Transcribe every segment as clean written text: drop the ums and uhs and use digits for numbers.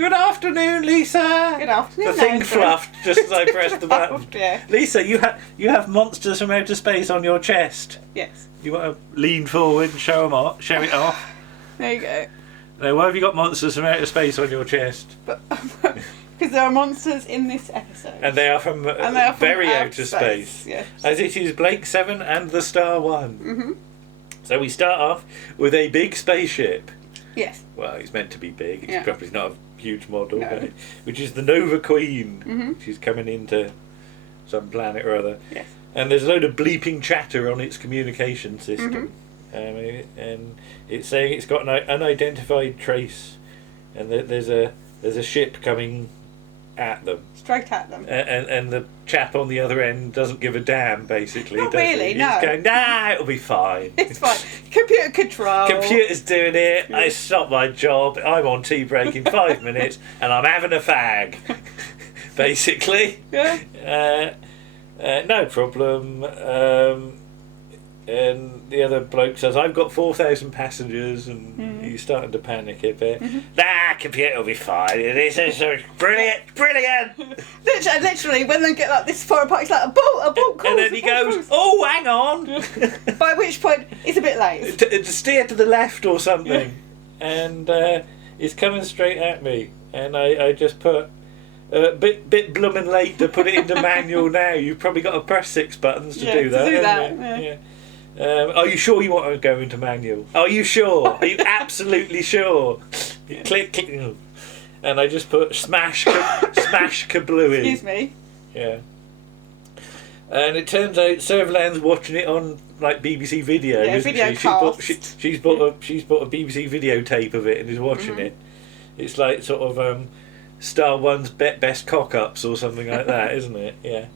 Good afternoon, Lisa. Good afternoon. The thing fluffed just as I pressed the button. Yeah. Lisa, you have monsters from outer space on your chest. Yes. You want to lean forward and show them off? Show it off. There you go. Now, why have you got monsters from outer space on your chest? Because there are monsters in this episode. And they are from, very outer space. Yes. As it is Blake 7 and the Star 1. Mm-hmm. So we start off with a big spaceship. Yes. Well, it's meant to be big. It's Yeah. probably not a huge model, No. which is the Nova Queen. Mm-hmm. She's coming into some planet or other. Yes. And there's a load of bleeping chatter on its communication system. Mm-hmm. And it's saying it's got an unidentified trace, and there's a ship coming at them. Straight at them. And the chap on the other end doesn't give a damn, basically. Not does really, he? no. He's going, nah, it'll be fine. It's fine. Computer control. Computer's doing it. It's not my job. I'm on tea break in 5 minutes, and I'm having a fag. Basically. Yeah. No problem. And the other bloke says, I've got 4,000 passengers, and he's starting to panic a bit. Nah, computer will be fine. This is brilliant. Literally, when they get like this far apart, it's like a boat calls. And then he goes, oh, hang on. By which point, it's a bit late. to steer to the left or something. And it's coming straight at me. And I just put... bit bloomin' late to put it into manual now. You've probably got to press 6 buttons to do that. haven't you? Yeah. Are you sure you want to go into manual? Are you sure? Are you absolutely sure? Click. And I just put smash kablooey. Excuse me. Yeah. And it turns out Servalan's watching it on like BBC Video, Yeah, isn't video she? She's bought a BBC videotape of it and is watching it. It's like sort of Star One's best cock-ups or something like that, isn't it? Yeah.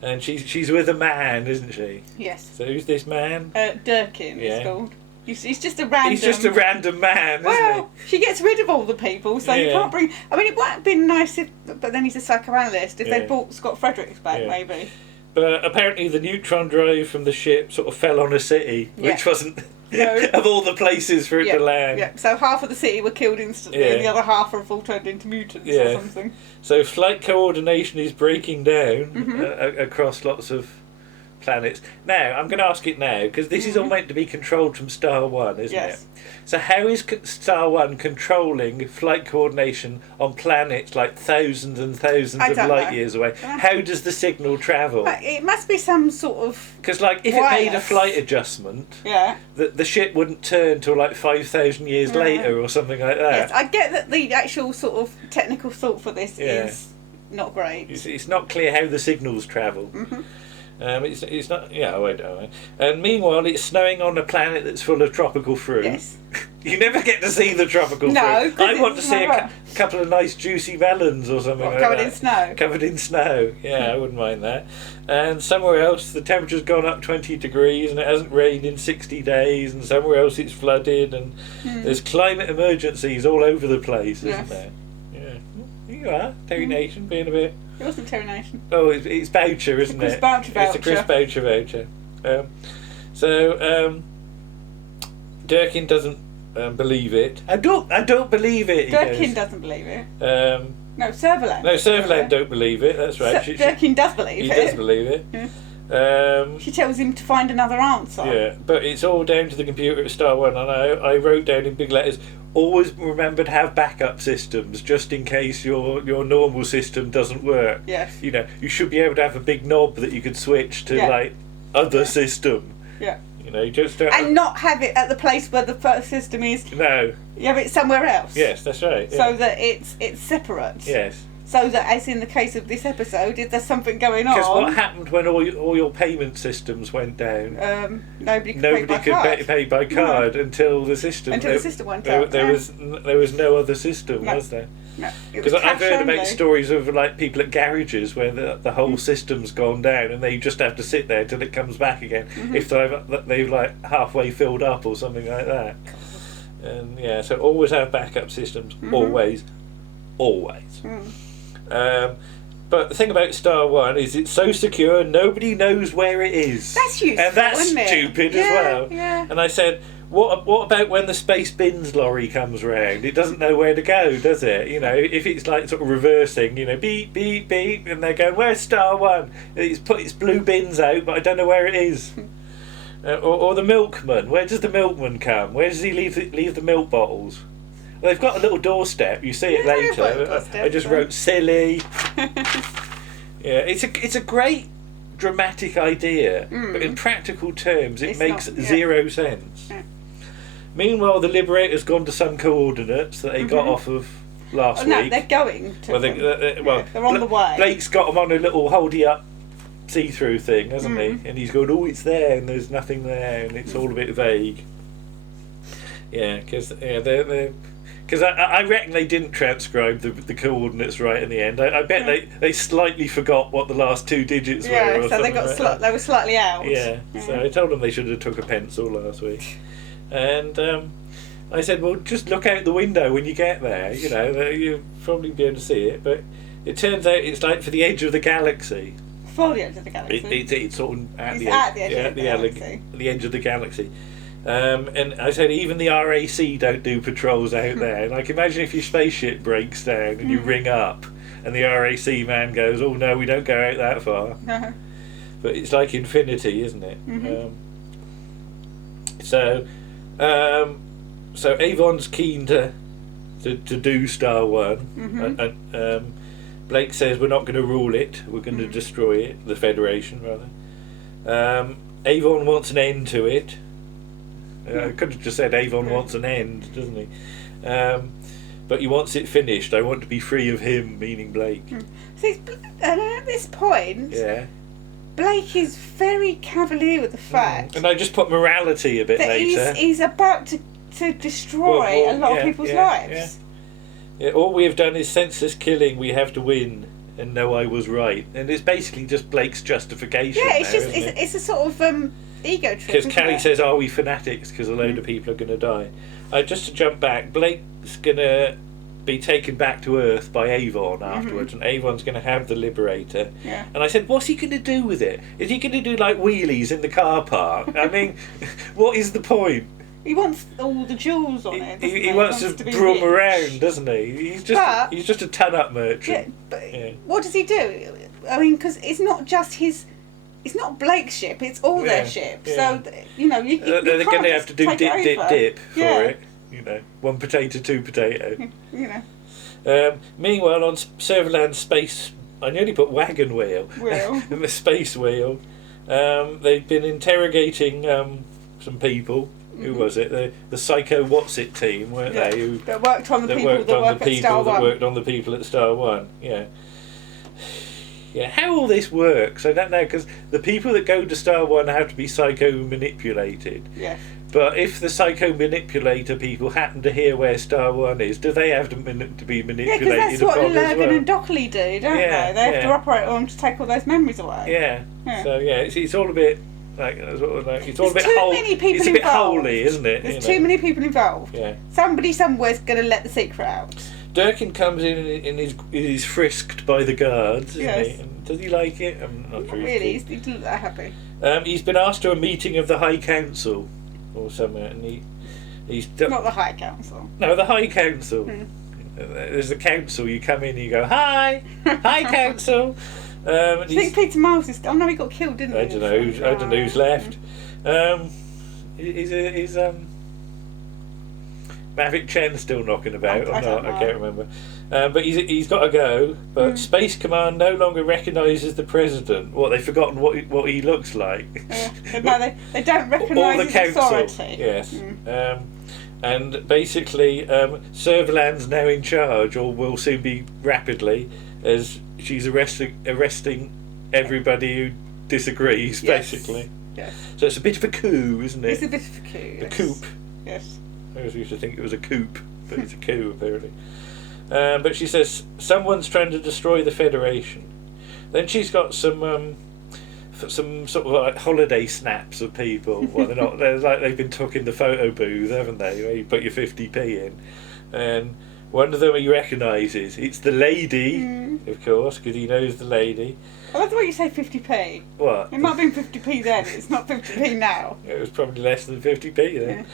And she's with a man, isn't she? Yes. So who's this man? Durkin, Yeah. it's called. He's just a random... He's just a random man, isn't Well, she gets rid of all the people, so you Yeah. can't bring... I mean, it might have been nice if... But then he's a psychoanalyst. If Yeah. they'd brought Scott Fredericks back, Yeah. maybe. he? But apparently the neutron drive from the ship sort of fell on a city, Yeah. which wasn't... No. of all the places for it to land. Yeah, so half of the city were killed instantly Yeah. and the other half are all turned into mutants Yeah. or something. So flight coordination is breaking down across lots of planets. Now, I'm going to ask it now, because this is all meant to be controlled from Star 1, isn't Yes. it? So how is Star 1 controlling flight coordination on planets like thousands and thousands I of don't light know. years away? How does the signal travel? But it must be some sort of... Because like, if it made a wireless. flight adjustment, Yeah. the ship wouldn't turn till like 5,000 years later or something like that. Yes, I get that the actual sort of technical thought for this Yeah. is not great. It's not clear how the signals travel. It's not, I don't know. And meanwhile, it's snowing on a planet that's full of tropical fruit. Yes. You never get to see the tropical No, fruit. 'cause I want to it's see not a right. couple of nice juicy melons or something like Covered that. in snow. Covered in snow. Yeah, I wouldn't mind that. And somewhere else, the temperature's gone up 20 degrees and it hasn't rained in 60 days, and somewhere else it's flooded, and there's climate emergencies all over the place, isn't Yes. there? Yeah. Here you are, Terry Nation, being a bit... It wasn't Terry Nation. Oh, it's Boucher, isn't Chris it? Boucher It's the Chris Boucher voucher. Durkin doesn't believe it. I don't believe it. he Durkin goes. doesn't believe it. No, Servalan. Servalan don't believe it. That's right. Durkin does believe he it. does believe it. Yeah. She tells him to find another answer. Yeah, but it's all down to the computer at Star One, and I wrote down in big letters, always remember to have backup systems just in case your normal system doesn't work. Yes. You know, you should be able to have a big knob that you could switch to like other system. Yeah. You know, you just don't And not have it at the place where the first system is. No. You have it somewhere else. Yes, that's right. Yeah. So that it's separate. Yes. So that, as in the case of this episode, if there's something going on... Because what happened when all your payment systems went down? Nobody could pay by card until the system... Until the system went out. There was no other system, was there? No. Because I've heard about stories of like people at garages where the whole system's gone down and they just have to sit there till it comes back again if they've like halfway filled up or something like that. And yeah, so always have backup systems. Always. But the thing about Star One is it's so secure, nobody knows where it is. That's useful, and that's isn't it? stupid as Yeah, well. yeah. And I said, What about when the space bins lorry comes round? It doesn't know where to go, does it? You know, if it's like sort of reversing, you know, beep beep beep, and they're going, "Where's Star One?" It's put its blue bins out, but I don't know where it is. Or the milkman. Where does the milkman come? Where does he leave the milk bottles? Well, they've got a little doorstep. You see it later. I just wrote silly. Yeah, it's a great dramatic idea, but in practical terms, it makes zero sense. Yeah. Meanwhile, the Liberator's gone to some coordinates that they got off of last week. No, they're going to. Well, they're on the way. Blake's got them on a little holdy up see-through thing, hasn't he? And he's going, "Oh, it's there," and there's nothing there, and it's all a bit vague. Yeah, because because I reckon they didn't transcribe the coordinates right in the end. I bet they slightly forgot what the last 2 digits were. Yeah, or so they got they were slightly out. Yeah, so I told them they should have took a pencil last week. And I said, well, just look out the window when you get there. You know, you'll probably be able to see it. But it turns out it's like for the edge of the galaxy. For the edge of the galaxy. It's sort of at the edge of the galaxy. And I said even the RAC don't do patrols out there. Like imagine if your spaceship breaks down and you ring up and the RAC man goes, "Oh no, we don't go out that far." But it's like infinity, isn't it? So Avon's keen to do Star One. Blake says we're not going to rule it. We're going to destroy it. The Federation, rather. Avon wants an end to it. I could have just said Avon wants an end, doesn't he? But he wants it finished. I want to be free of him, meaning Blake. See, at this point, Blake is very cavalier with the fact. And I just put morality a bit that later. He's about to destroy a lot of people's lives. Yeah, all we have done is senseless killing. We have to win, and know I was right. And it's basically just Blake's justification. Yeah, it's now, just isn't it? It's a sort of ego trip. Because Callie says, "Are we fanatics? Because a load of people are going to die." Just to jump back, Blake's going to be taken back to Earth by Avon afterwards, and Avon's going to have the Liberator. Yeah. And I said, "What's he going to do with it? Is he going to do like wheelies in the car park? I mean, what is the point?" He wants all the jewels on it. He wants to broom around, doesn't he? He's just a ton-up merchant. Yeah, but what does he do? I mean, because it's not just his. It's not Blake's ship. It's all their ships. Yeah. So you know you they're going to have to do dip for it. You know, 1 potato, 2 potato. You know. Meanwhile, on Serverland's space, I nearly put wagon wheel. The space wheel. They've been interrogating some people. Who was it? The Psycho What's It team, weren't they? That worked on the people that worked at Star One. Worked on the people at Star One. Yeah. Yeah, how all this works, I don't know, because the people that go to Star One have to be psycho manipulated. Yeah. But if the psycho manipulator people happen to hear where Star One is, do they have to be manipulated? Yeah, because that's what Lurgan and Dockley do, don't they? They have to operate on to take all those memories away. Yeah. So yeah, it's all a bit it's all a bit many people it's a bit holy, isn't it? There's too many people involved. Yeah. Somebody somewhere's going to let the secret out. Durkin comes in and he's frisked by the guards, isn't he? And does he like it? I'm not sure. Really, he doesn't look that happy. He's been asked to a meeting of the High Council or something, and he's not the High Council. No, the High Council. There's a council. You come in, and you go, "Hi, High Council." I think Peter Miles is. Oh no, he got killed, didn't he? I don't know who's left. He's Mavic Chen's still knocking about, or not? I can't remember. But he's got to go. But Space Command no longer recognises the president. What, they've forgotten what he looks like? No, they don't recognise his authority. Yes. And basically, Serverland's now in charge, or will soon be rapidly, as she's arresting everybody who disagrees, basically. Yes. So it's a bit of a coup, isn't it? It's a bit of a coup. A coup. Yes. I always used to think it was a coup, but it's a coup apparently. But she says someone's trying to destroy the Federation. Then she's got some sort of like holiday snaps of people. Well, they're not. They're like they've been took in the photo booth, haven't they? Where you put your 50p in, and One of them he recognises. It's the lady, of course, because he knows the lady. I love the way you say 50p. What? It might have been 50p then. It's not 50p now. It was probably less than 50p then.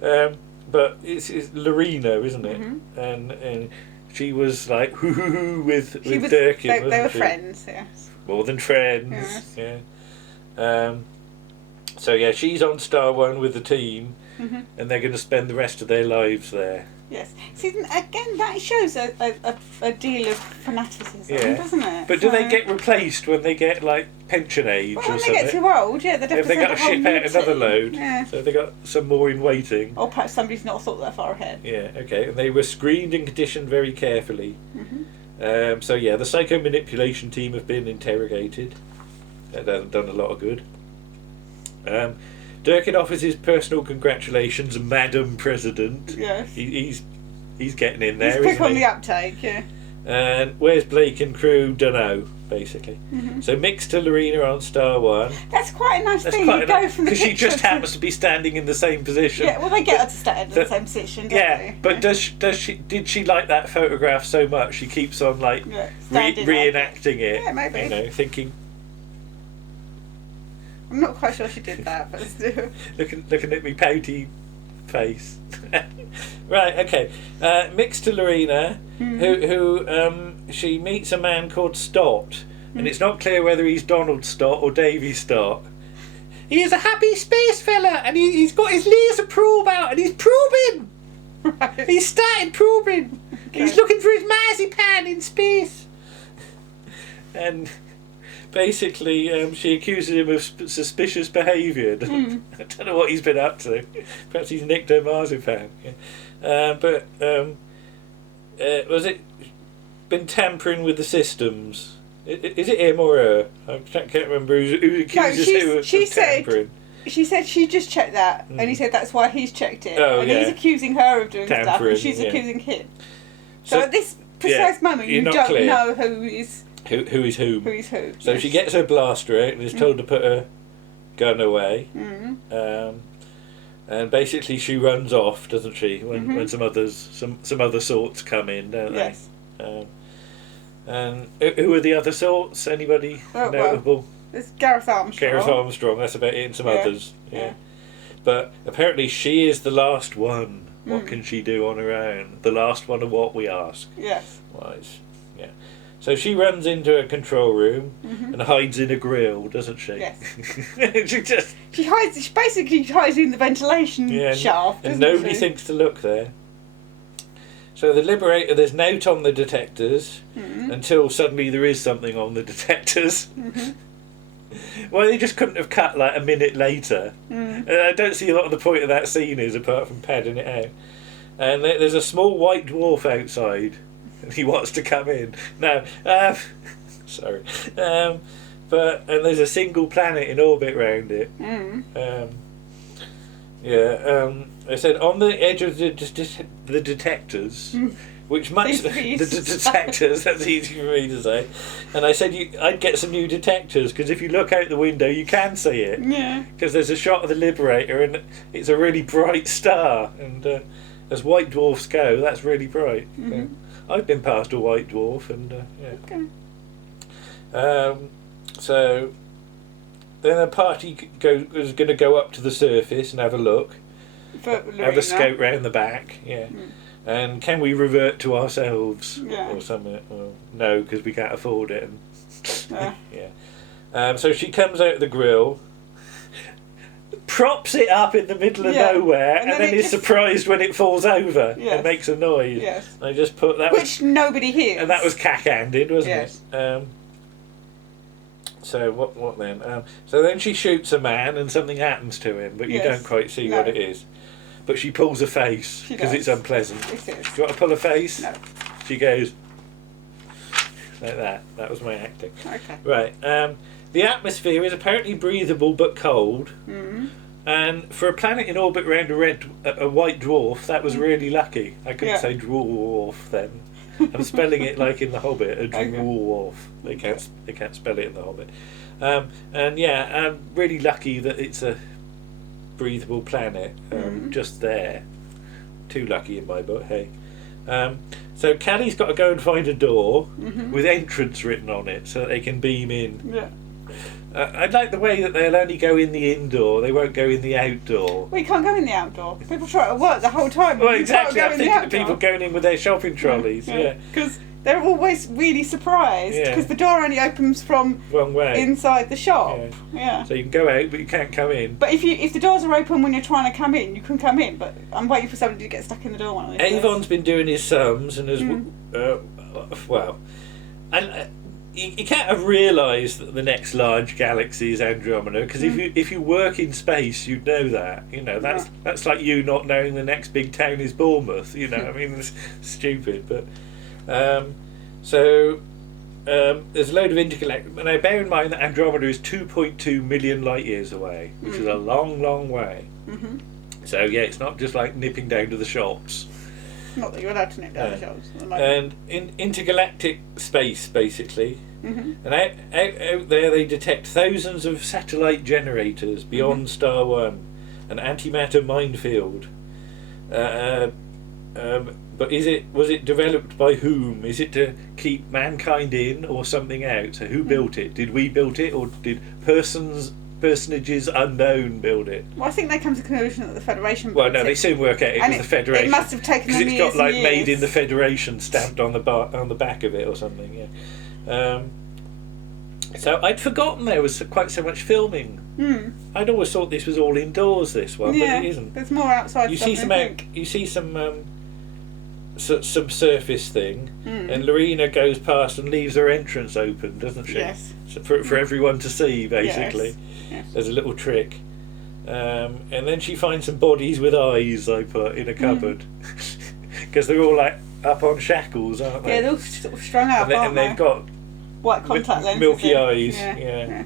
Yeah. But it's Lorena, isn't it? And she was like hoo with Durkin. They were friends, yes. More than friends. Yes. Yeah. So yeah, she's on Star One with the team, and they're going to spend the rest of their lives there. Yes. See, again, that shows a deal of fanaticism, doesn't it? But do they get replaced when they get like pension age or when something? they get too old, yeah, they'd have If they got to ship out another load, so they got some more in waiting. Or perhaps somebody's not thought that far ahead. Yeah, okay. And they were screened and conditioned very carefully. So yeah, the psycho manipulation team have been interrogated. That hasn't done a lot of good. Durkin offers his personal congratulations, Madam President. Yes. He's getting in there. He's quick on the uptake, yeah. And where's Blake and crew? Dunno, basically. So mixed to Lorena on Star One. That's quite a nice thing. You go from the because she just happens to be standing in the same position. Yeah, well, they get her to stand in the same position, don't they? But did she like that photograph so much she keeps on like reenacting it? Yeah, maybe. You know, thinking. I'm not quite sure she did that, but still. looking at me pouty face. Right, okay. Mixed to Lorena, who she meets a man called Stott, and it's not clear whether he's Donald Stott or Davy Stott. He is a happy space fella, and he's got his laser probe out, and he's probing. Right. He's started probing. Okay. He's looking for his marzipan in space. And basically, she accuses him of suspicious behaviour. I don't know what he's been up to. Perhaps he's nicked her marzipan. Yeah. Was it been tampering with the systems? Is it him or her? I can't remember who accuses who of tampering. She said she just checked that, and he said that's why he's checked it. Oh, and he's accusing her of doing tampering, stuff, and she's accusing him. So at this precise moment, you don't know who is... Who is whom. Who is who. So she gets her blaster out and is told to put her gun away. And basically she runs off, doesn't she, when some other sorts come in, don't they? Yes. And who are the other sorts? Anybody notable? Well, there's Gareth Armstrong. Gareth Armstrong, that's about it, and some others. Yeah. But apparently she is the last one. What can she do on her own? The last one of what we ask. Yes. Yeah. So she runs into a control room and hides in a grill, doesn't she? Yes. she hides. She basically hides in the ventilation shaft. And nobody thinks to look there. So the Liberator, there's note on the detectors until suddenly there is something on the detectors. Well, they just couldn't have cut like a minute later. I don't see a lot of the point of that scene is apart from padding it out. And there's a small white dwarf outside. He wants to come in. No, sorry. And there's a single planet in orbit round it. I said on the edge of the detectors, which much the detectors. That's easy for me to say. And I said I'd get some new detectors because if you look out the window, you can see it. Yeah. Because there's a shot of the Liberator and it's a really bright star, and as white dwarfs go, that's really bright. I've been past a white dwarf, and so then the party is going to go up to the surface and have a look, have a scout round the back, and can we revert to ourselves or something? Well, no, because we can't afford it. And so she comes out of the grill, props it up in the middle of nowhere, and then is surprised when it falls over and makes a noise. Yes. And I just put that, which nobody hears, and that was cack-handed, wasn't it? So what then? So then she shoots a man, and something happens to him, but you don't quite see what it is. But she pulls a face because it's unpleasant. It is. Do you want to pull a face? No. She goes like that. That was my acting. Okay. Right. The atmosphere is apparently breathable but cold. And for a planet in orbit around a white dwarf, that was really lucky. I couldn't say dwarf then. I'm spelling it like in The Hobbit, a dwarf. They can't spell it in The Hobbit. I'm really lucky that it's a breathable planet just there. Too lucky in my book, hey. So Callie's got to go and find a door with entrance written on it so that they can beam in. Yeah. I like the way that they'll only go in the indoor, they won't go in the outdoor. Well, you can't go in the outdoor. People try to work the whole time. Well, You exactly. can't go I'm in the thinking of outdoor. people going in with their shopping trolleys. Yeah. Because they're always really surprised Yeah. because the door only opens from Wrong way. inside the shop. Yeah. So you can go out, but you can't come in. But if the doors are open when you're trying to come in, you can come in. But I'm waiting for somebody to get stuck in the door one of these days. Avon's been doing his sums and has well, and you can't have realised that the next large galaxy is Andromeda, because if you work in space, you'd know that. You know, that's like you not knowing the next big town is Bournemouth. You know, I mean, it's stupid, but there's a load of intergalactic. Now, bear in mind that Andromeda is 2.2 million light years away, which is a long, long way. So yeah, it's not just like nipping down to the shops. Not that you're allowed to nip down the shops at the moment. And in intergalactic space, basically, and out there they detect thousands of satellite generators beyond Star One, an antimatter minefield. But was it developed by whom? Is it to keep mankind in or something out? So who built it? Did we build it, or did personages unknown build it? Well, I think they come to the conclusion that the Federation. Well, no, they soon work out it was the Federation. It must have taken them because it's got like years. "Made in the Federation" stamped on the back of it or something. Yeah. So I'd forgotten there was quite so much filming. I'd always thought this was all indoors. This one, but it isn't. There's more outside. You stuff, see some I think. You see some surface thing, and Lorena goes past and leaves her entrance open, doesn't she? Yes. So for everyone to see, basically. Yes. There's a little trick. And then she finds some bodies with eyes, I put, in a cupboard. Because they're all like up on shackles, aren't they? Yeah, they're all sort of strung up, and they've got white contact lenses. milky eyes. Yeah.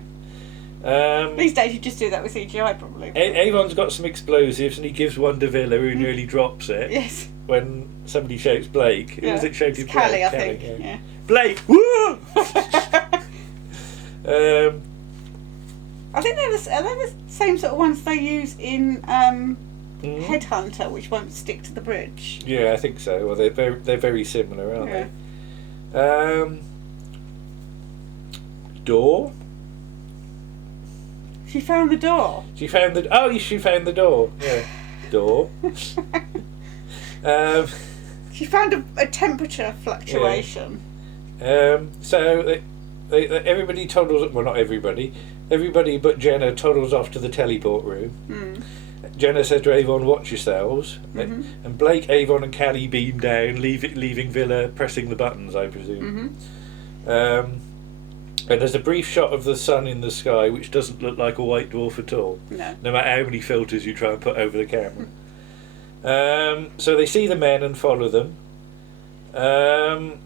Yeah. These days you just do that with CGI probably. Avon's got some explosives and he gives one to Villa who nearly drops it. Yes. When somebody shouts Blake. Who was it shouted It's Blake? Callie, I think. Yeah. Blake! Woo! I think are they the same sort of ones they use in Headhunter, which won't stick to the bridge. Yeah, I think so. Well, they're very similar, aren't they? Door. She found the door. She found the door. Yeah, door. She found a temperature fluctuation. So everybody toddles. Well, not everybody. Everybody but Jenna toddles off to the teleport room. Jenna says to Avon, "Watch yourselves." And Blake, Avon, and Callie beam down, leaving Villa pressing the buttons, I presume. And there's a brief shot of the sun in the sky, which doesn't look like a white dwarf at all. No matter how many filters you try and put over the camera. So they see the men and follow them. And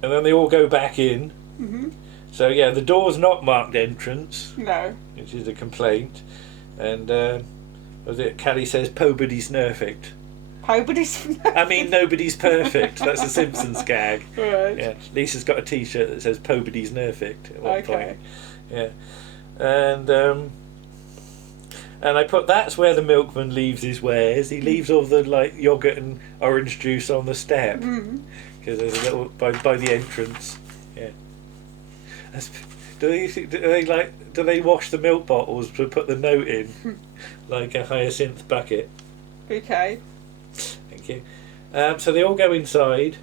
then they all go back in. So yeah, the door's not marked entrance. No. Which is a complaint. And Callie says, "Pobody's perfect." Pobody's I mean, nobody's perfect. That's a Simpsons gag. Right. Yeah. Lisa's got a T-shirt that says "Pobody's perfect" at one point. Yeah. And I put that's where the milkman leaves his wares. He leaves all the like yogurt and orange juice on the step because there's a little by the entrance. Yeah. Do they wash the milk bottles to put the note in like a hyacinth bucket? Okay. Thank you. So they all go inside.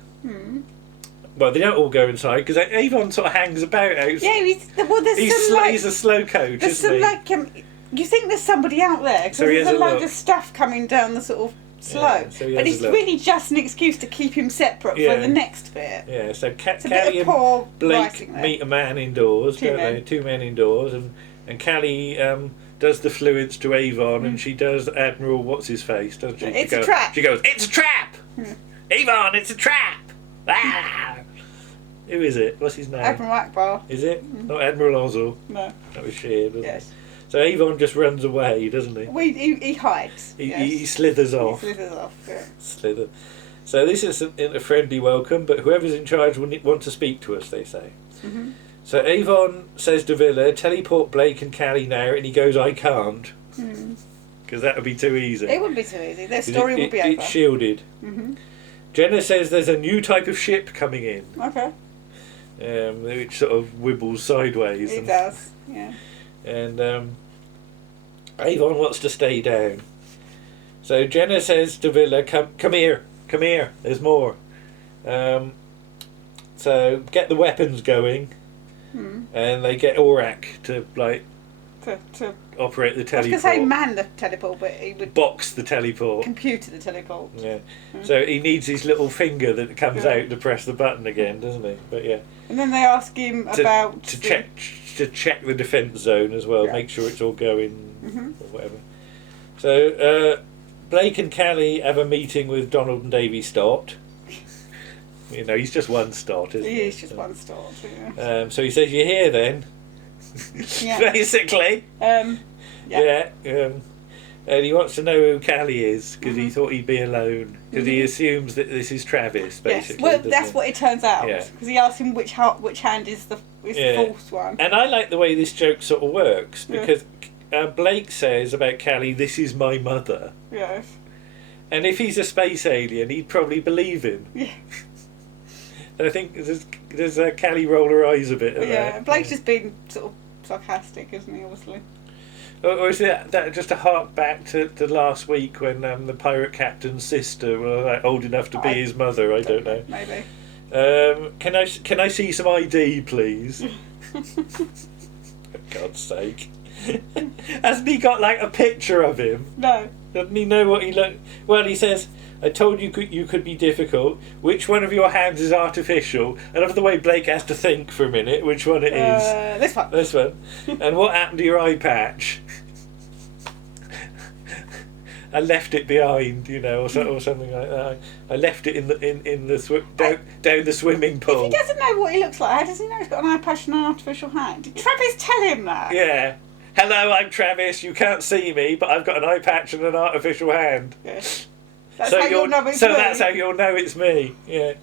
Well, they don't all go inside because Avon sort of hangs about outside. Yeah, he's a slow coach, isn't he? You think there's somebody out there because there's a load of stuff coming down the sort of slope, but it's really just an excuse to keep him separate for the next bit. Yeah, so Callie and Blake meet a man indoors, don't they? Two men indoors, and Callie does the fluids to Avon, and she does Admiral what's his face, doesn't she? It's a trap. She goes, "It's a trap, Avon! It's a trap!" Ah! Who is it? What's his name? Admiral Akbar. Is it? Not Admiral Ozzel. No. That was Sheard, wasn't Yes. it? So Avon just runs away, doesn't he? Well, he hides. He slithers off. He slithers off, yeah. Slither. So this isn't a friendly welcome, but whoever's in charge will want to speak to us, they say. So Avon says to Villa, "Teleport Blake and Callie now," and he goes, "I can't." Because that would be too easy. It wouldn't be too easy. Their story would be over. It's shielded. Jenna says there's a new type of ship coming in. Okay. Which sort of wibbles sideways. It does, yeah. And Avon wants to stay down. So Jenna says to Villa, come here, there's more. So get the weapons going, and they get Aurak to operate the teleport. I was going to say man the teleport, but he would box the teleport. Computer the teleport. Yeah. So he needs his little finger that comes out to press the button again, doesn't he? But yeah. And then they ask him about to check the defence zone as well, make sure it's all going or whatever. So Blake and Callie have a meeting with Donald and Davy Stott. You know, he's just one Stott, isn't he? He is just one Stott, yeah. So he says, "You're here then?" Basically. Yeah. And he wants to know who Callie is because he thought he'd be alone because he assumes that this is Travis, basically. Yes, well, that's what it turns out. Because he asked him which hand is the false one. And I like the way this joke sort of works because Blake says about Callie, "This is my mother." Yes. And if he's a space alien, he'd probably believe him. Yeah. And I think there's Callie roll her eyes a bit at that. Blake's just being sort of sarcastic, isn't he, obviously? Or is that just a hark back to last week when the pirate captain's sister was old enough to be his mother? I don't know. Maybe. Can I see some ID, please? For God's sake. Hasn't he got like a picture of him? No. Doesn't he know what he looked? Well, he says, "I told you could be difficult. Which one of your hands is artificial?" I love the way Blake has to think for a minute which one it is. This one. This one. And what happened to your eye patch? I left it behind, you know, or something like that. I left it in the down the swimming pool. If he doesn't know what he looks like, how does he know he's got an eye patch and an artificial hand? Did Travis tell him that? Yeah. "Hello, I'm Travis. You can't see me, but I've got an eye patch and an artificial hand." Yes. That's how you'll know it's me. That's how you'll know it's me. Yeah.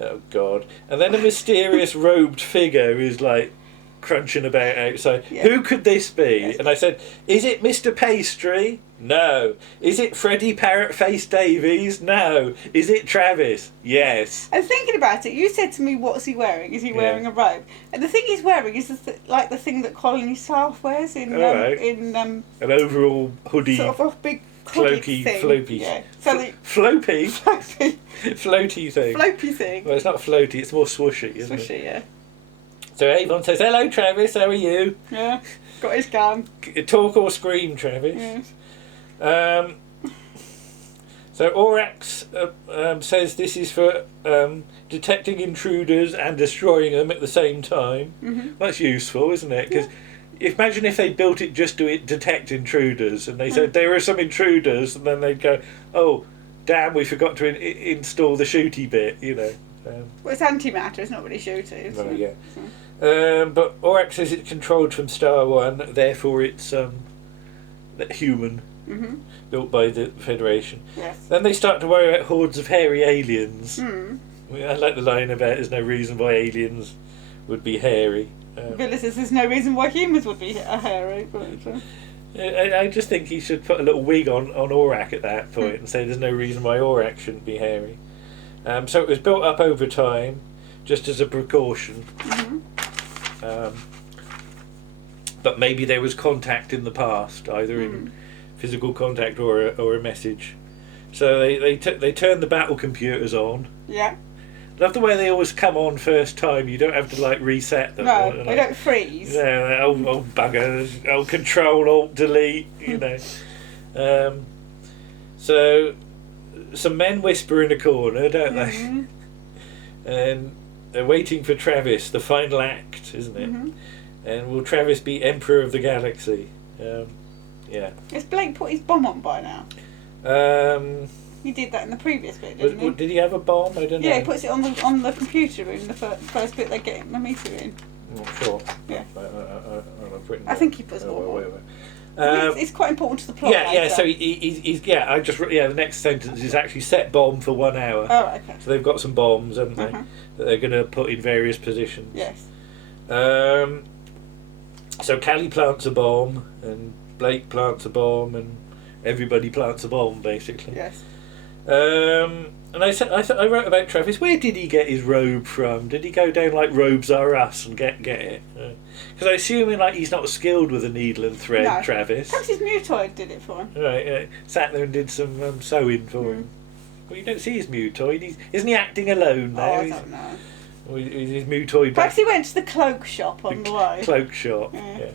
Oh God. And then a mysterious robed figure is like crunching about outside. Yeah. Who could this be? Yes. And I said, "Is it Mr. Pastry?" No. "Is it Freddie Parrotface Davies?" No. "Is it Travis?" Yes. And thinking about it, you said to me, "What's he wearing? Is he wearing a robe?" And the thing he's wearing is like the thing that Colony South wears in an overall hoodie. Sort of a big floaty. Yeah. So floaty thing. Floaty thing. Well, it's not floaty, it's more swooshy, isn't it? Swooshy, yeah. So Avon says, "Hello, Travis, how are you?" Yeah, got his gun. Talk or scream, Travis. Yes. So Aurak says this is for detecting intruders and destroying them at the same time. That's useful, isn't it? Because imagine if they built it just to detect intruders, and they said there are some intruders, and then they'd go, "Oh, damn, we forgot to install the shooty bit," you know. Well, it's antimatter, it's not really shooty. No, yeah. But Aurak says it's controlled from Star One, therefore it's human, built by the Federation. Yes. Then they start to worry about hordes of hairy aliens. I like the line about there's no reason why aliens would be hairy. Villa says there's no reason why humans would be hairy. But, I just think he should put a little wig on Aurak at that point and say there's no reason why Aurak shouldn't be hairy. So it was built up over time, just as a precaution. But maybe there was contact in the past, either in physical contact or a message. So they turned the battle computers on. Yeah. Love the way they always come on first time. You don't have to like reset them. No, they don't freeze. Yeah, old buggers. Control, Alt, Delete. You know. So some men whisper in a corner, don't they? And they're waiting for Travis, the final act, isn't it? And will Travis be Emperor of the Galaxy? Yeah. Has Blake put his bomb on by now? He did that in the previous bit, didn't he? Did he have a bomb? I don't know. Yeah, he puts it on the computer in the first bit they get the meter in. I'm not sure. Yeah. I think he puts it on. It's quite important to the plot. Yeah. So he's the next sentence is actually set bomb for 1 hour. Oh, okay. So they've got some bombs, haven't they? That they're going to put in various positions. Yes. So Callie plants a bomb, and Blake plants a bomb, and everybody plants a bomb, basically. Yes. And I wrote about Travis. Where did he get his robe from? Did he go down like Robes R Us and get it? Because I assume like he's not skilled with a needle and thread. No. Travis. Perhaps his mutoid did it for him. Right, sat there and did some sewing for him. Well, you don't see his mutoid. Isn't he acting alone now? I don't know. Or is his mutoid? Perhaps he went to the cloak shop on the way. Cloak shop. Yeah.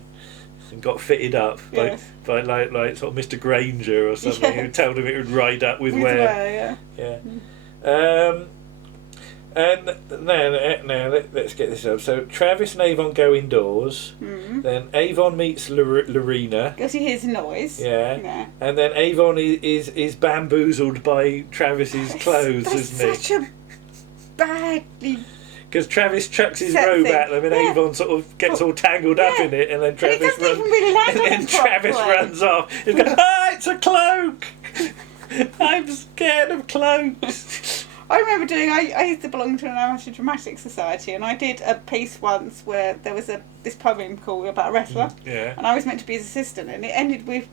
And got fitted up by like sort of Mr. Granger or something who told him it would ride up with wear. Yeah. And now let's get this up. So Travis and Avon go indoors. Then Avon meets Lorena because he hears a noise. Yeah. And then Avon is bamboozled by Travis's clothes, isn't he? Such a badly. Because Travis chucks his robe at them, and Avon sort of gets all tangled up in it, and then Travis runs. Really and Travis runs off. He's going, it's a cloak! I'm scared of cloaks. I remember I used to belong to an amateur dramatic society, and I did a piece once where there was this poem called about a wrestler, and I was meant to be his assistant, and it ended with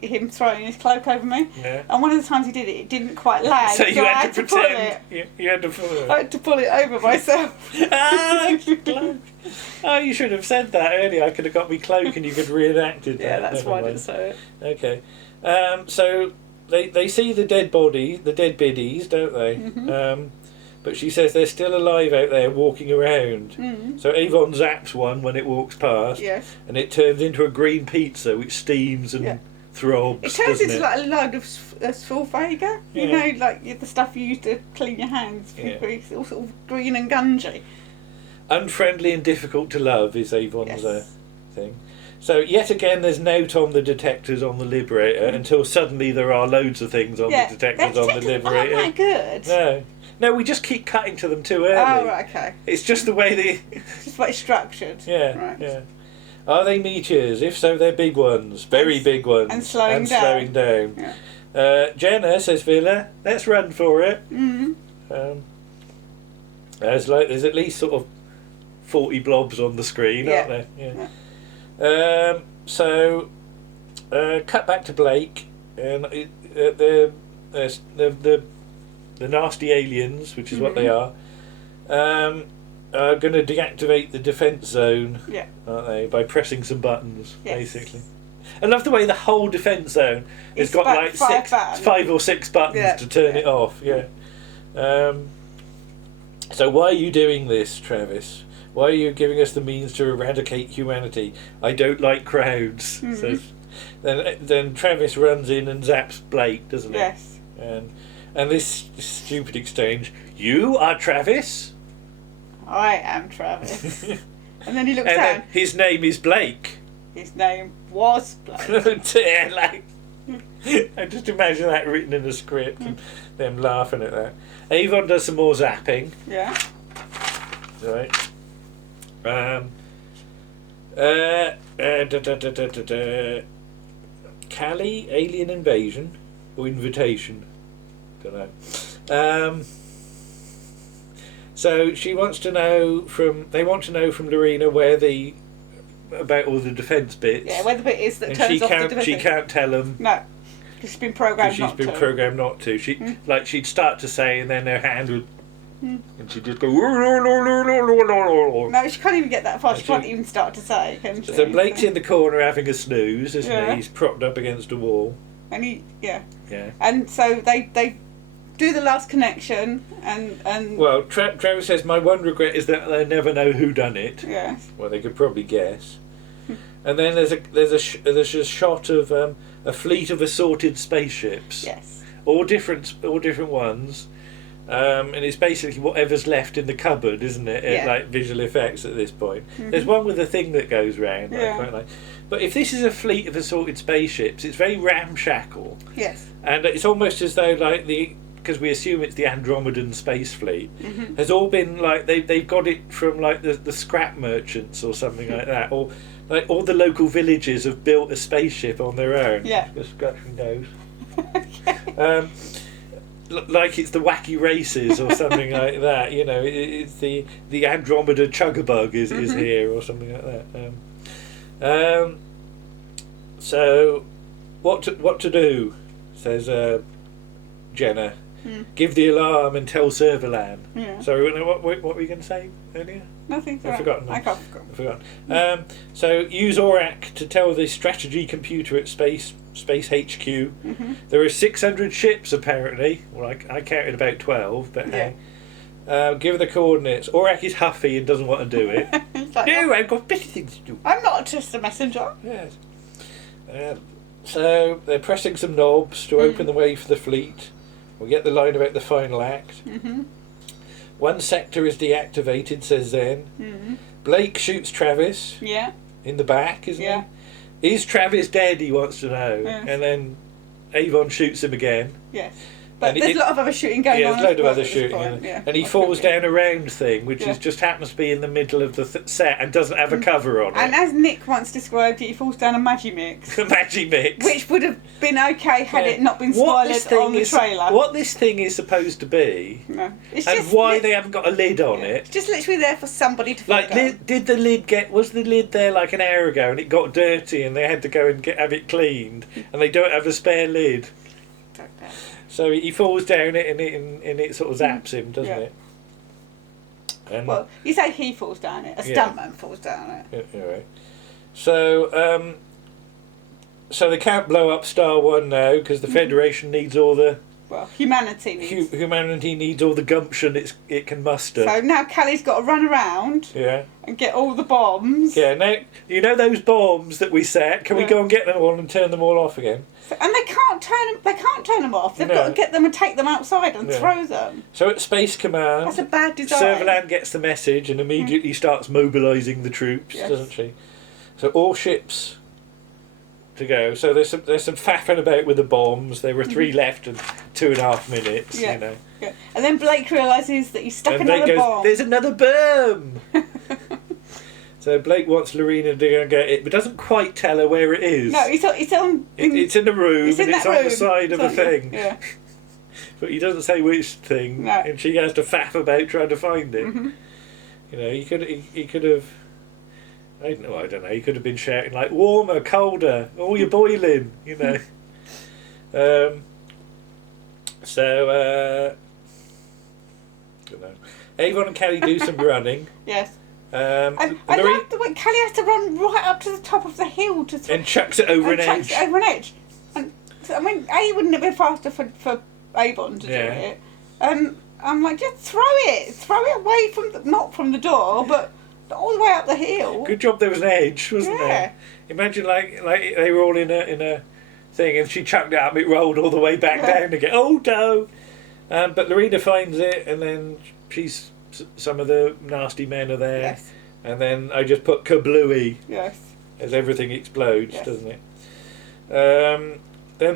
him throwing his cloak over me. And one of the times he did it, it didn't quite land, so you had to pull pretend. You had to pull it. I had to pull it over myself. Cloak. Oh, you should have said that earlier. I could have got me cloak, and you could reenacted that. Yeah, that's why I didn't say it. Okay, so. They see the dead biddies, don't they? But she says they're still alive out there walking around. So Avon zaps one when it walks past, and it turns into a green pizza which steams and throbs. It turns into like a load of sulfaga, you know, like the stuff you use to clean your hands. It's all sort of green and gungy. Unfriendly and difficult to love is Avon's thing. So yet again there's no Tom the detectors on the Liberator until suddenly there are loads of things on the detectors on the Liberator. Aren't that good? No, we just keep cutting to them too early. Oh, right, okay. It's just the way they... It's just like structured. Yeah. Are they meteors? If so, they're big ones. Very big ones. And slowing down. Yeah. Jenna, says Villa, let's run for it. There's at least sort of 40 blobs on the screen, aren't there? Yeah. So cut back to Blake, and the nasty aliens, which is what they are going to deactivate the defence zone, aren't they, by pressing some buttons, basically. I love the way the whole defence zone has got like 5 or 6 buttons to turn it off. So why are you doing this, Travis? Why are you giving us the means to eradicate humanity? I don't like crowds. So then Travis runs in and zaps Blake, doesn't he? Yes. And this stupid exchange. You are Travis? I am Travis. And then he looks down. Then his name is Blake. His name was Blake. I just imagine that written in the script and them laughing at that. Avon does some more zapping. Yeah. Right. Callie, alien invasion or invitation? Don't know. So she wants to know they want to know from Lorena about all the defence bits. Yeah, where the bit is that turns off the defence. She can't tell them. No. She's been programmed not to. She's been programmed not to. She'd start to say, and then her hand would, and she'd just go. No, she can't even get that far. She can't even start to say, can she? So Blake's in the corner having a snooze, isn't he? He's propped up against a wall. And And so they do the last connection, and. Well, Trevor says, "My one regret is that they never know who done it." Yes. Well, they could probably guess. And then there's a shot of a fleet of assorted spaceships. Yes. All different ones, and it's basically whatever's left in the cupboard, isn't it? Like visual effects at this point. There's one with a thing that goes round. I quite like. But if this is a fleet of assorted spaceships, it's very ramshackle. Yes. And it's almost as though because we assume it's the Andromedan space fleet, has all been like they've got it from like the scrap merchants or something like that, or like all the local villages have built a spaceship on their own. Yeah. Just scratching nose. Like it's the Wacky Races or something like that. You know, it's the Andromeda Chuggabug is here or something like that. So what to do? Says Jenna. give the alarm and tell Serverland. Yeah. Sorry, what were you going to say earlier? Nothing. I've forgotten. I can't forgotten. So use ORAC to tell the strategy computer at Space HQ. There are 600 ships apparently. Well, I counted about 12, but hey. Give the coordinates. ORAC is huffy and doesn't want to do it. Like, no, I've got better things to do. I'm not just a messenger. Yes. So they're pressing some knobs to open the way for the fleet. We get the line about the final act. One sector is deactivated, says Zen. Blake shoots Travis. Yeah. In the back, isn't he? Is Travis dead, he wants to know. Yes. And then Avon shoots him again. Yes. But there's a lot of other shooting going on. Yeah, there's a load of other shooting. And he falls down a round thing, which just happens to be in the middle of the set and doesn't have a cover on it. And as Nick once described it, he falls down a Magimix. A Magimix. Which would have been okay had it not been spoiled on the trailer. What this thing is supposed to be, and why they haven't got a lid on it. It's just literally there for somebody to like, did the lid was the lid there like an hour ago and it got dirty and they had to go and have it cleaned and they don't have a spare lid? So he falls down it and it sort of zaps him, doesn't it? And well, you say he falls down it. A stuntman falls down it. Yeah, right. So so they can't blow up Star One now because the Federation needs all the... Well, humanity needs... Humanity needs all the gumption it can muster. So now Callie's got to run around and get all the bombs. Yeah, now, you know those bombs that we set? Can we go and get them all and turn them all off again? And they can't turn them off. They've got to get them and take them outside and throw them. So at Space Command... That's a bad design. Serverland gets the message and immediately starts mobilising the troops, doesn't she? So all ships... to go. So there's some faffing about with the bombs. There were 3 left and 2.5 minutes. You know. Yeah. And then Blake realises that he's stuck another bomb. There's another bomb. So Blake wants Lorena to go and get it, but doesn't quite tell her where it is. No, it's on. It's in the room and it's on the side of a thing. Yeah. But he doesn't say which thing, and she has to faff about trying to find it. You know, he could have. I don't know. He could have been shouting like warmer, colder. Oh, you're boiling. You know. I don't know. Avon and Kelly do some running. Yes. I love the way Kelly has to run right up to the top of the hill and chucks it over an edge. And I mean, wouldn't it be faster for Avon to do it? And I'm like, just throw it away from not from the door, but all the way up the hill. Good job there was an edge, wasn't there? Imagine like they were all in a thing and she chucked it up, it rolled all the way back down again. Oh no! But Lorena finds it and then some of the nasty men are there. Yes. And then I just put kablooey. Yes. As everything explodes, doesn't it? Then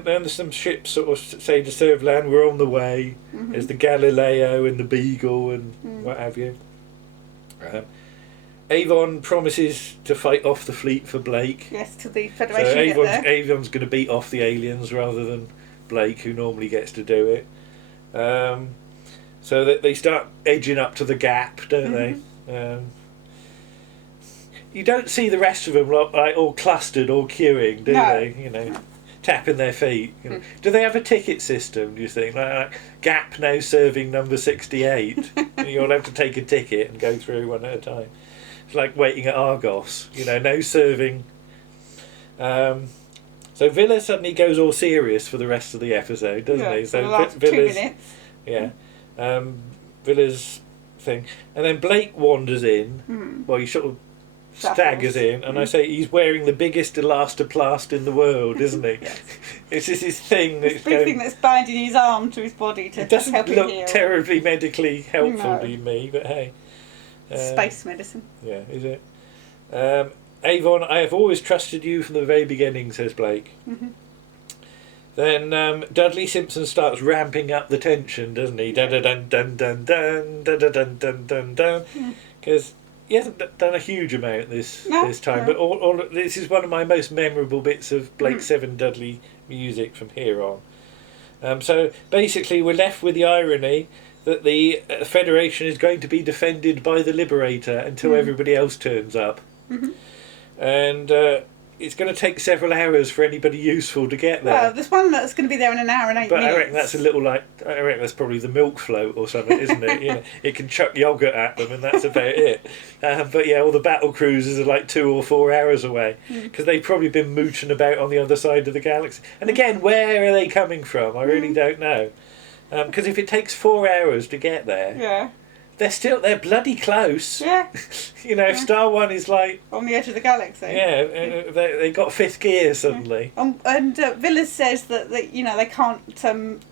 there's some ships sort of say to Serverland, we're on the way. There's the Galileo and the Beagle and what have you. Avon promises to fight off the fleet for Blake. Yes, to the Federation. So Avon's going to beat off the aliens rather than Blake, who normally gets to do it. So that they start edging up to the gap, don't they? You don't see the rest of them like all clustered, all queuing, do they? You know, tapping their feet. You know. Do they have a ticket system? Do you think like Gap now serving number 68? You'll have to take a ticket and go through one at a time. It's like waiting at Argos. You know, no serving. So Villa suddenly goes all serious for the rest of the episode, doesn't he? So for the last 2 minutes. Yeah. Villa's thing. And then Blake wanders in. Well, he sort of staggers in, and I say he's wearing the biggest Elastoplast in the world, isn't he? It's just his thing that's big thing that's binding his arm to his body to help him heal. It doesn't look terribly medically helpful to me, but hey. Space medicine. Yeah, is it? Avon, I have always trusted you from the very beginning, says Blake. Then Dudley Simpson starts ramping up the tension, doesn't he? Dun dun dun dun dun dun dun dun dun dun dun. Because he hasn't done a huge amount this time, but all this is one of my most memorable bits of Blake Seven Dudley music from here on. So basically, we're left with the irony that the Federation is going to be defended by the Liberator until everybody else turns up. And it's going to take several hours for anybody useful to get there. Well, there's one that's going to be there in an hour and 8 minutes. But I reckon that's a little I reckon that's probably the milk float or something, isn't it? It can chuck yogurt at them and that's about it. But yeah, all the battle cruisers are like 2 or 4 hours away because they've probably been mooching about on the other side of the galaxy. And again, where are they coming from? I really don't know. Because if it takes 4 hours to get there, they're bloody close. Yeah. If Star One is like on the edge of the galaxy. Yeah, they got fifth gear suddenly. And Villas says that they can't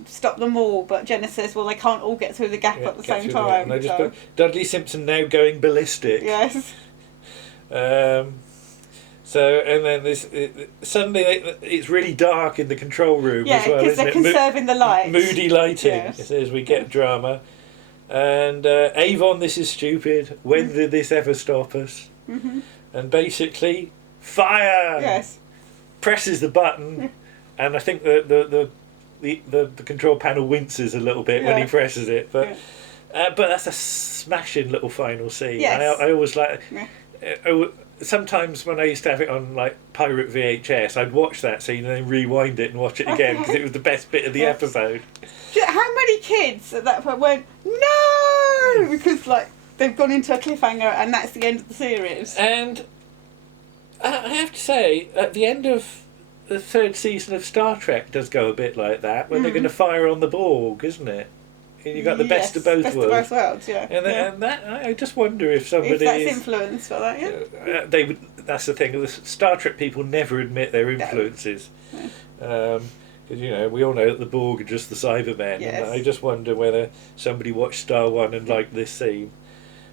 stop them all, but Jenna says, well, they can't all get through the gap at the same time. And I just put Dudley Simpson now going ballistic. Yes. So and then suddenly it's really dark in the control room as well. Yeah, because they're conserving the light. Moody lighting. Yes. As we get drama. And Avon, this is stupid. When did this ever stop us? Mm-hmm. And basically, fire. Yes. Presses the button, and I think the control panel winces a little bit when he presses it. But that's a smashing little final scene. Yes. I always like. Sometimes when I used to have it on like pirate VHS, I'd watch that scene and then rewind it and watch it again because it was the best bit of the episode. How many kids at that point went, no! Because they've gone into a cliffhanger and that's the end of the series. And I have to say, at the end of the 3rd season of Star Trek does go a bit like that, when they're going to fire on the Borg, isn't it? And you got the best of both worlds. Best of both worlds, yeah. And that I just wonder if somebody if that's influenced by that, yeah. They would. That's the thing. The Star Trek people never admit their influences. Because we all know that the Borg are just the Cybermen. Yes. And I just wonder whether somebody watched Star One and liked this scene.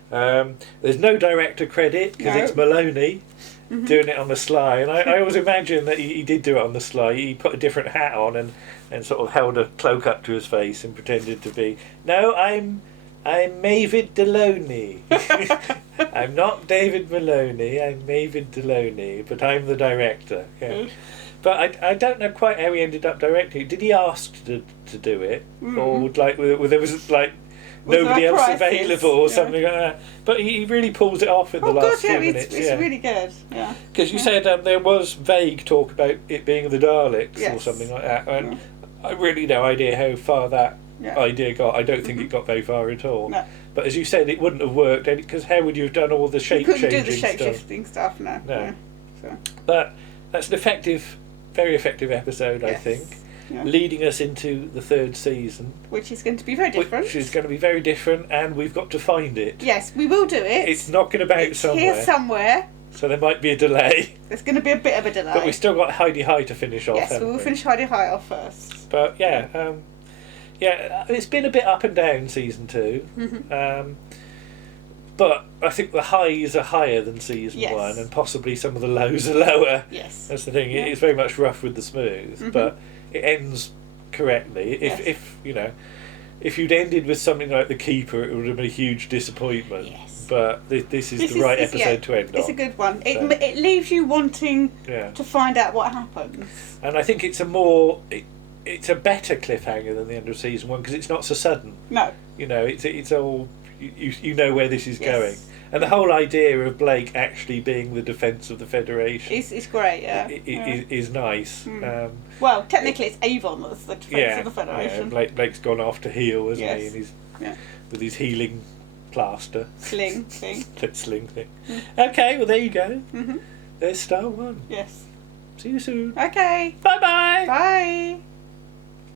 There's no director credit because it's Maloney doing it on the sly, and I always imagine that he did do it on the sly. He put a different hat on and sort of held a cloak up to his face and pretended to be. No, I'm Mavid Deloney. I'm not David Maloney. I'm Mavid Deloney, but I'm the director. Yeah. But I don't know quite how he ended up directing it. Did he ask to do it, or there was nobody else available or something like that? But he really pulls it off in the last few minutes. It's really good. Yeah. Because you said there was vague talk about it being the Daleks or something like that, and I really no idea how far that idea got. I don't think it got very far at all. No. But as you said, it wouldn't have worked because how would you have done all the shape-changing stuff? You couldn't do the shape-shifting stuff, no. No. So. But that's an very effective episode, I think. Yeah. Leading us into the 3rd season. Which is going to be very different. Which is going to be very different, and we've got to find it. Yes, we will do it. It's knocking about somewhere. Here somewhere. So there might be a delay. There's going to be a bit of a delay. But we've still got Heidi High to finish off. Yes, we'll finish Heidi High off first. But it's been a bit up and down season 2. But I think the highs are higher than season 1, and possibly some of the lows are lower. Yes. That's the thing. Yeah. It's very much rough with the smooth, but it ends correctly. If you'd ended with something like The Keeper, it would have been a huge disappointment. Yes. But this is the right episode to end on. It's a good one. It leaves you wanting to find out what happens. And I think it's a better cliffhanger than the end of season 1 because it's not so sudden. No. It's all. You know where this is going, and the whole idea of Blake actually being the defence of the Federation is great. Is nice. Well, technically, it's Avon that's the defence of the Federation. Yeah, Blake's gone off to heal, hasn't he? And he's with his healing plaster, sling thing. Okay, well there you go. There's Star One. Yes. See you soon. Okay. Bye-bye. Bye.